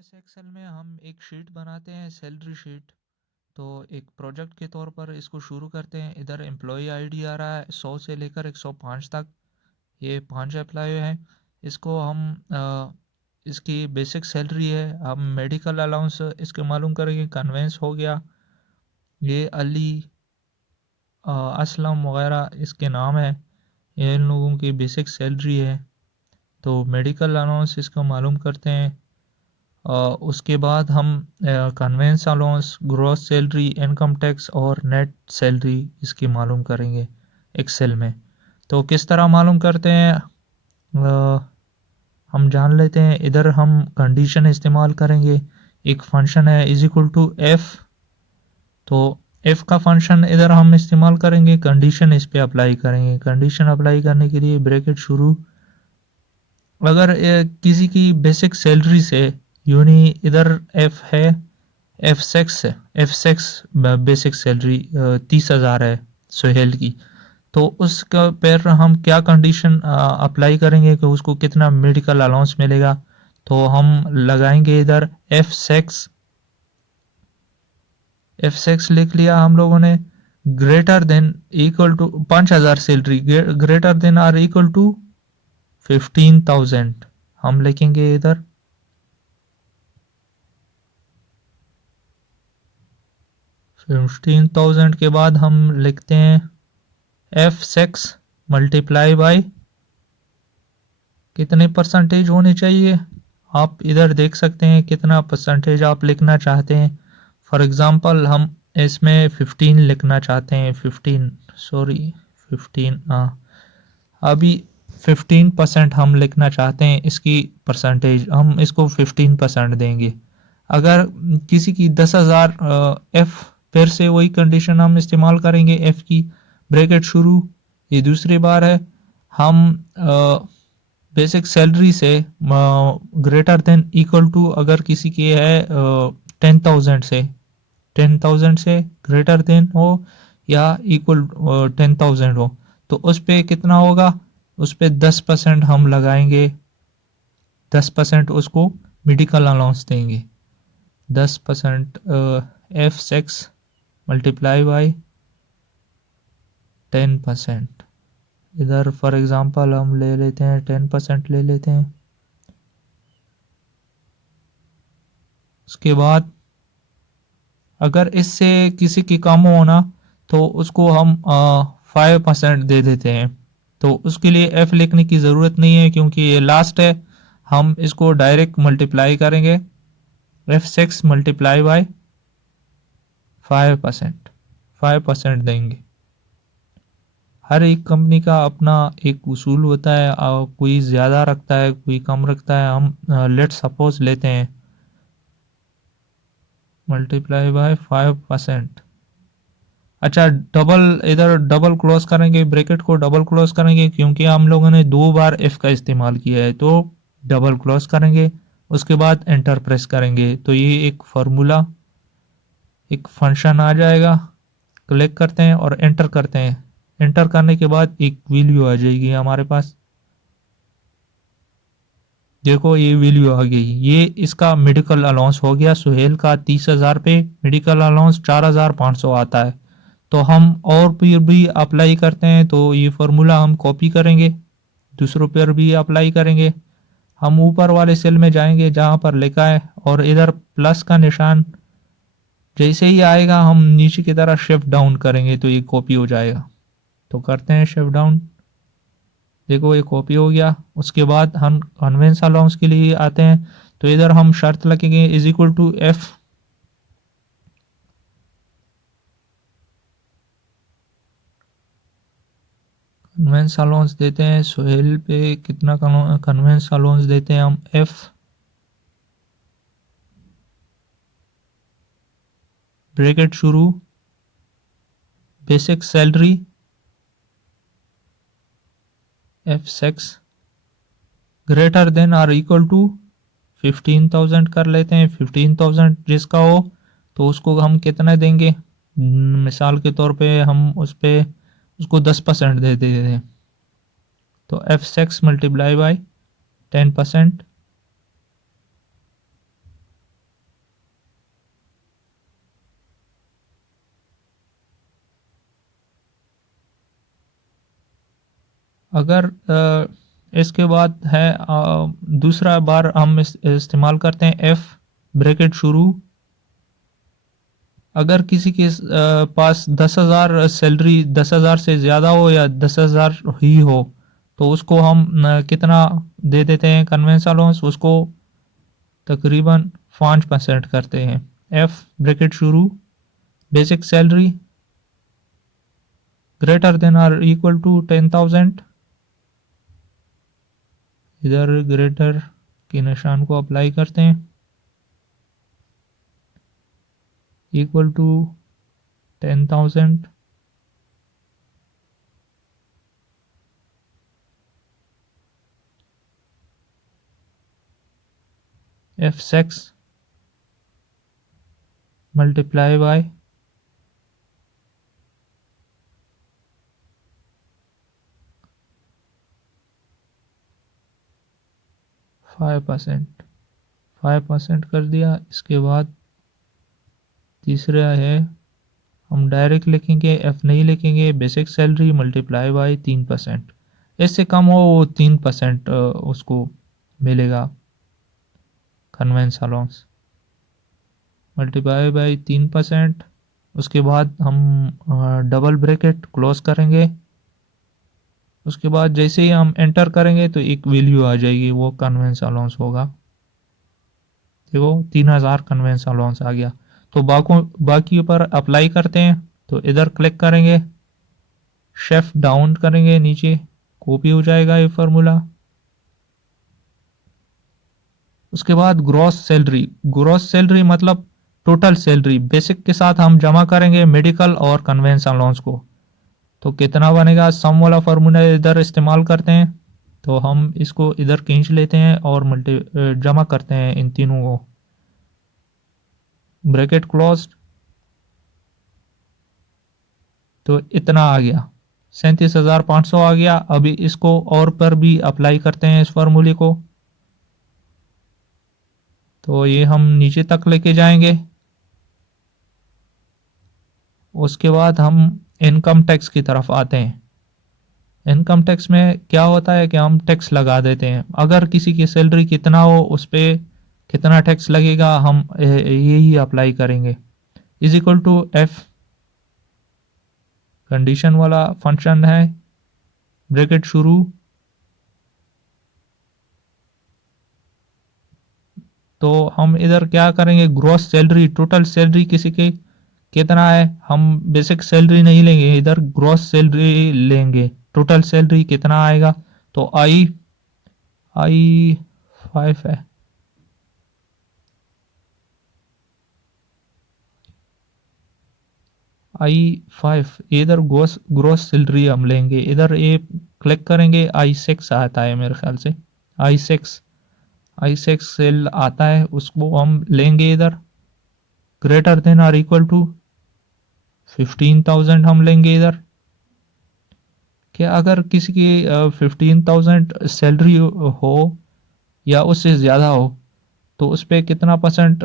MS Excel में हम एक शीट बनाते हैं, सैलरी शीट। तो एक प्रोजेक्ट के तौर पर इसको शुरू करते हैं। इधर एम्प्लॉय आईडी आ रहा है 100 से लेकर 105 तक। ये 5 एम्प्लॉय हैं। इसको हम इसकी बेसिक सैलरी है। हम मेडिकल अलाउंस इसके मालूम करेंगे। कन्वेंस हो गया। ये अली असलम वगैरह इसके नाम है। ये इन लोगों की बेसिक सैलरी है। तो मेडिकल अलाउंस इसका मालूम करते हैं। उसके बाद हम convince allowance, gross salary, income tax और नेट सैलरी इसकी मालूम करेंगे एक्सेल में। तो किस तरह मालूम करते हैं हम जान लेते हैं। इधर हम कंडीशन इस्तेमाल करेंगे। एक फंक्शन है इज इक्वल टू एफ। तो एफ का फंक्शन इधर हम इस्तेमाल करेंगे, कंडीशन इस पे अप्लाई करेंगे। कंडीशन अप्लाई करने के लिए ब्रैकेट शुरू। अगर किसी की बेसिक सैलरी से यूनी इधर एफ है, एफ सिक्स बेसिक सैलरी 30,000 है सुहेल की। तो उसका पर हम क्या कंडीशन अप्लाई करेंगे कि उसको कितना मेडिकल अलाउंस मिलेगा। तो हम लगाएंगे इधर एफ सिक्स लिख लिया हम लोगों ने। Greater than equal to 5,000 salary greater than or equal to 15,000 हम लिखेंगे इधर। 15,000 के बाद हम लिखते हैं F6 मल्टीप्लाई बाई कितने परसेंटेज होने चाहिए। आप इधर देख सकते हैं कितना परसेंटेज आप लिखना चाहते हैं। फॉर एग्जांपल हम इसमें 15 लिखना चाहते हैं। 15 हाँ, अभी 15% हम लिखना चाहते हैं। इसकी परसेंटेज हम इसको 15% देंगे। अगर किसी की 10,000 एफ, फिर से वही कंडीशन हम इस्तेमाल करेंगे। एफ की ब्रैकेट शुरू। ये दूसरी बार है। हम बेसिक सैलरी से ग्रेटर देन इक्वल टू अगर किसी की है 10,000 से ग्रेटर देन हो या इक्वल 10,000 हो, तो उस पे कितना होगा, उस पे 10% हम लगाएंगे। 10% उसको मेडिकल अलाउंस देंगे। 10% F6 मल्टीप्लाई बाई 10%। इधर फॉर एग्जांपल हम ले लेते हैं 10% ले लेते हैं। उसके बाद अगर इससे किसी की कम होना तो उसको हम 5% दे देते हैं। तो उसके लिए F लिखने की ज़रूरत नहीं है क्योंकि ये लास्ट है। हम इसको डायरेक्ट मल्टीप्लाई करेंगे। F6 मल्टीप्लाई बाई 5% देंगे। हर एक कंपनी का अपना एक उसूल होता है। कोई ज़्यादा रखता है, कोई कम रखता है। हम लेट सपोज लेते हैं मल्टीप्लाई बाय 5%। अच्छा, डबल इधर डबल क्लोज करेंगे, ब्रैकेट को डबल क्लोज करेंगे क्योंकि हम लोगों ने 2 बार एफ का इस्तेमाल किया है। तो डबल क्लोज करेंगे, उसके बाद एंटर प्रेस करेंगे तो ये एक फार्मूला, एक फंक्शन आ जाएगा। क्लिक करते हैं और एंटर करते हैं। एंटर करने के बाद एक वैल्यू आ जाएगी हमारे पास। देखो ये वैल्यू आ गई। ये इसका मेडिकल अलाउंस हो गया सुहेल का 30,000 पे मेडिकल अलाउंस 4,500 आता है। तो हम और फिर भी अप्लाई करते हैं तो ये फार्मूला हम कॉपी करेंगे, दूसरों पर भी अप्लाई करेंगे। हम ऊपर वाले सेल में जाएंगे जहां पर लिखा है और इधर प्लस का निशान जैसे ही आएगा हम नीचे की तरफ शिफ्ट डाउन करेंगे तो ये कॉपी हो जाएगा। तो करते हैं शिफ्ट डाउन। देखो ये कॉपी हो गया। उसके बाद हम कन्वेंस अलाउंस के लिए आते हैं। तो इधर हम शर्त लगेंगे is equal to F. Conveyance allowance देते हैं सोहेल पे कितना कन्वेंस अलाउंस देते हैं हम एफ। ब्रैकेट शुरू। Basic salary F6 greater than or equal to 15,000 कर लेते हैं। 15,000 जिसका हो तो उसको हम कितना देंगे। मिसाल के तौर पे हम उस पे उसको 10% दे देते हैं। तो F6 मल्टीप्लाई बाई 10%। अगर इसके बाद है दूसरा बार हम इस्तेमाल करते हैं एफ ब्रैकेट शुरू। अगर किसी के पास 10,000 सैलरी 10,000 से ज़्यादा हो या 10,000 ही हो तो उसको हम कितना दे देते हैं कन्वेंस अलाउंस, उसको तकरीबन 5% करते हैं। एफ ब्रैकेट शुरू, basic salary greater than or equal to 10,000, इधर ग्रेटर के निशान को अप्लाई करते हैं, equal to 10,000। F6 multiply by 5%, 5% कर दिया। इसके बाद तीसरा है, हम डायरेक्ट लिखेंगे, एफ नहीं लिखेंगे, बेसिक सैलरी मल्टीप्लाई बाय 3%। इससे कम हो वो 3% उसको मिलेगा कन्वेंस अलाउंस, मल्टीप्लाई बाय 3%। उसके बाद हम डबल ब्रैकेट क्लोज करेंगे। उसके बाद जैसे ही हम एंटर करेंगे तो एक वैल्यू आ जाएगी, वो कन्वेंस अलाउंस होगा। देखो 3,000 कन्वेंस अलाउंस आ गया। तो बाकी पर अप्लाई करते हैं, तो इधर क्लिक करेंगे, शिफ्ट डाउन करेंगे, नीचे कॉपी हो जाएगा ये फार्मूला। उसके बाद ग्रॉस सैलरी मतलब टोटल सैलरी, बेसिक के साथ हम जमा करेंगे मेडिकल और कन्वेंस अलाउंस को, तो कितना बनेगा, सम वाला फार्मूला इधर इस्तेमाल करते हैं। तो हम इसको इधर खींच लेते हैं और जमा करते हैं इन तीनों को, ब्रैकेट क्लोज। तो इतना आ गया, 37,500 आ गया। अभी इसको और पर भी अप्लाई करते हैं इस फार्मूले को, तो ये हम नीचे तक लेके जाएंगे। उसके बाद हम इनकम टैक्स की तरफ आते हैं। इनकम टैक्स में क्या होता है कि हम टैक्स लगा देते हैं, अगर किसी की सैलरी कितना हो उस पर कितना टैक्स लगेगा हम यही अप्लाई करेंगे। Is equal to F condition वाला फंक्शन है, ब्रैकेट शुरू, तो हम इधर क्या करेंगे, ग्रॉस सैलरी टोटल सैलरी किसी के कितना है, हम बेसिक सैलरी नहीं लेंगे, इधर ग्रॉस सैलरी लेंगे, टोटल सैलरी कितना आएगा। तो आई आई 5 है, I5 इधर ग्रोस सैलरी हम लेंगे, इधर ये क्लिक करेंगे, I6 आता है मेरे ख्याल से, I6 I6 सेल आता है, उसको हम लेंगे इधर, greater than or equal to 15,000 हम लेंगे इधर। कि अगर किसी की 15,000 सैलरी हो या उससे ज़्यादा हो तो उस पर कितना परसेंट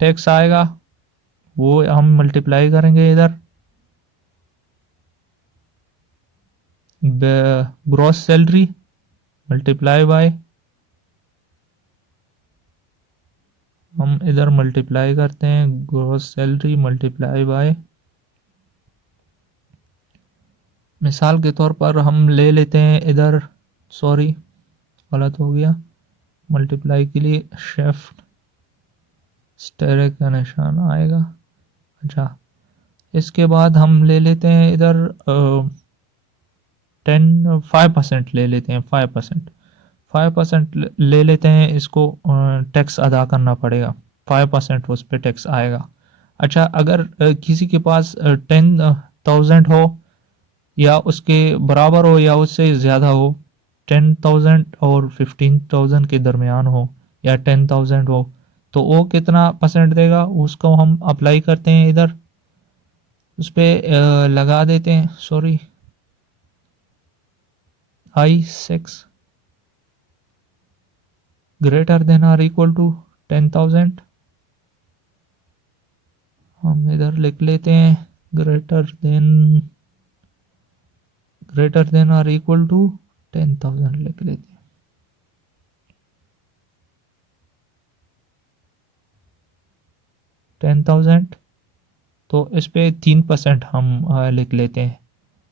टैक्स आएगा, वो हम मल्टीप्लाई करेंगे इधर, ग्रॉस सैलरी मल्टीप्लाई बाय, हम इधर मल्टीप्लाई करते हैं ग्रॉस सैलरी मल्टीप्लाई बाय, मिसाल के तौर पर हम ले लेते हैं इधर, सॉरी गलत हो गया, मल्टीप्लाई के लिए शिफ्ट स्टेरिक का निशान आएगा। अच्छा, इसके बाद हम ले लेते हैं इधर 5% ले लेते हैं, 5% ले लेते हैं, इसको टैक्स अदा करना पड़ेगा, 5% उस पर टैक्स आएगा। अच्छा, अगर किसी के पास 10,000 हो या उसके बराबर हो या उससे ज़्यादा हो, 10,000 और 15,000 के दरमियान हो या 10,000 हो, तो वो कितना परसेंट देगा, उसको हम अप्लाई करते हैं इधर, उस पर लगा देते हैं, sorry I6 greater than or equal to 10,000, हम इधर लिख लेते हैं ग्रेटर ग्रेटर देन और इक्वल टू 10,000 लिख लेते हैं। 10,000, तो इस पे 3% हम लिख लेते हैं।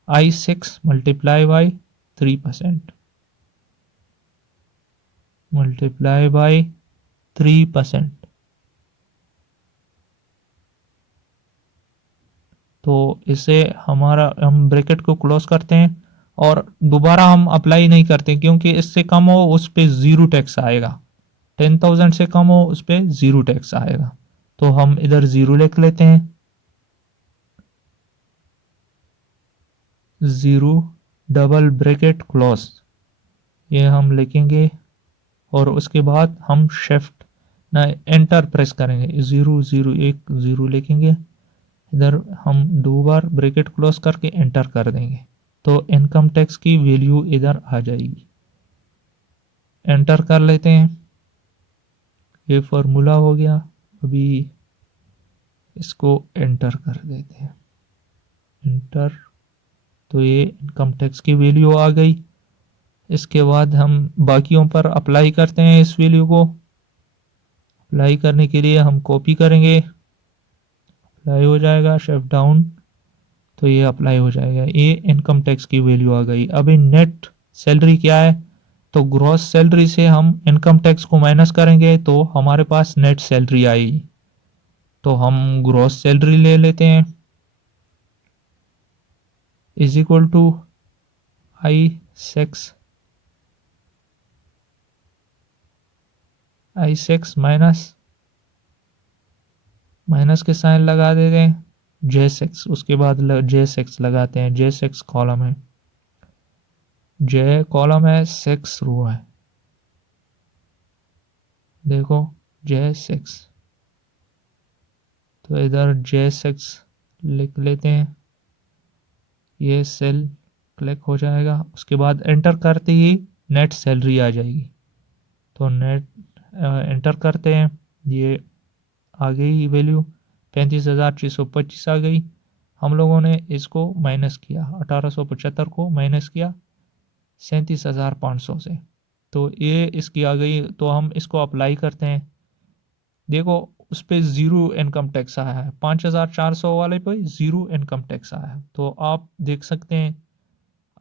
I6 multiply by 3%, multiply by 3%। तो इसे हमारा हम ब्रैकेट को क्लोज करते हैं और दोबारा हम अप्लाई नहीं करते क्योंकि इससे कम हो उस पे ज़ीरो टैक्स आएगा। 10,000 से कम हो उस पे ज़ीरो टैक्स आएगा। तो हम इधर ज़ीरो लिख लेते हैं। ज़ीरो डबल ब्रैकेट क्लोज, ये हम लिखेंगे और उसके बाद हम शिफ्ट ना एंटर प्रेस करेंगे। ज़ीरो ज़ीरो एक ज़ीरो लिखेंगे, इधर हम दो बार ब्रैकेट क्लोज करके एंटर कर देंगे तो इनकम टैक्स की वैल्यू इधर आ जाएगी। एंटर कर लेते हैं, ये फॉर्मूला हो गया। अभी इसको एंटर कर देते हैं, एंटर, तो ये इनकम टैक्स की वैल्यू आ गई। इसके बाद हम बाकियों पर अप्लाई करते हैं इस वैल्यू को। अप्लाई करने के लिए हम कॉपी करेंगे, अप्लाई हो जाएगा, शिफ्ट डाउन, तो ये अप्लाई हो जाएगा। ये इनकम टैक्स की वैल्यू आ गई। अभी नेट सैलरी क्या है, तो ग्रॉस सैलरी से हम इनकम टैक्स को माइनस करेंगे तो हमारे पास नेट सैलरी आएगी। तो हम ग्रॉस सैलरी ले लेते हैं, is equal to I6 I6 minus, minus के साइन लगा देते हैं, J6, उसके बाद J6 लगाते हैं। J6 कॉलम है, J कॉलम है, 6 रो है, देखो J6, तो इधर J6 लिख लेते हैं। ये सेल क्लिक हो जाएगा, उसके बाद एंटर करते ही नेट सैलरी आ जाएगी। तो नेट एंटर करते हैं, ये आ गई वैल्यू 35,625 आ गई। हम लोगों ने इसको माइनस किया, 1875 को माइनस किया 37,500 से, तो ये इसकी आ गई। तो हम इसको अप्लाई करते हैं, देखो उस पर ज़ीरो इनकम टैक्स आया है, 5,400 वाले पे ज़ीरो इनकम टैक्स आया है। तो आप देख सकते हैं,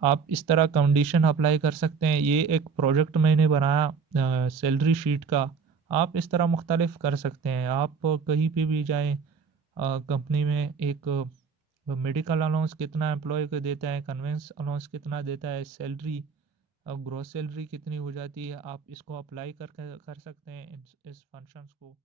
आप इस तरह कंडीशन अप्लाई कर सकते हैं। ये एक प्रोजेक्ट मैंने बनाया सैलरी शीट का, आप इस तरह मुख्तलिफ कर सकते हैं। आप कहीं पे भी जाएं, कंपनी में एक मेडिकल अलाउंस कितना एम्प्लॉय को देता है, कन्वेंस अलाउंस कितना देता है, सैलरी ग्रॉस सैलरी कितनी हो जाती है, आप इसको अप्लाई कर सकते हैं इस फंक्शंस को।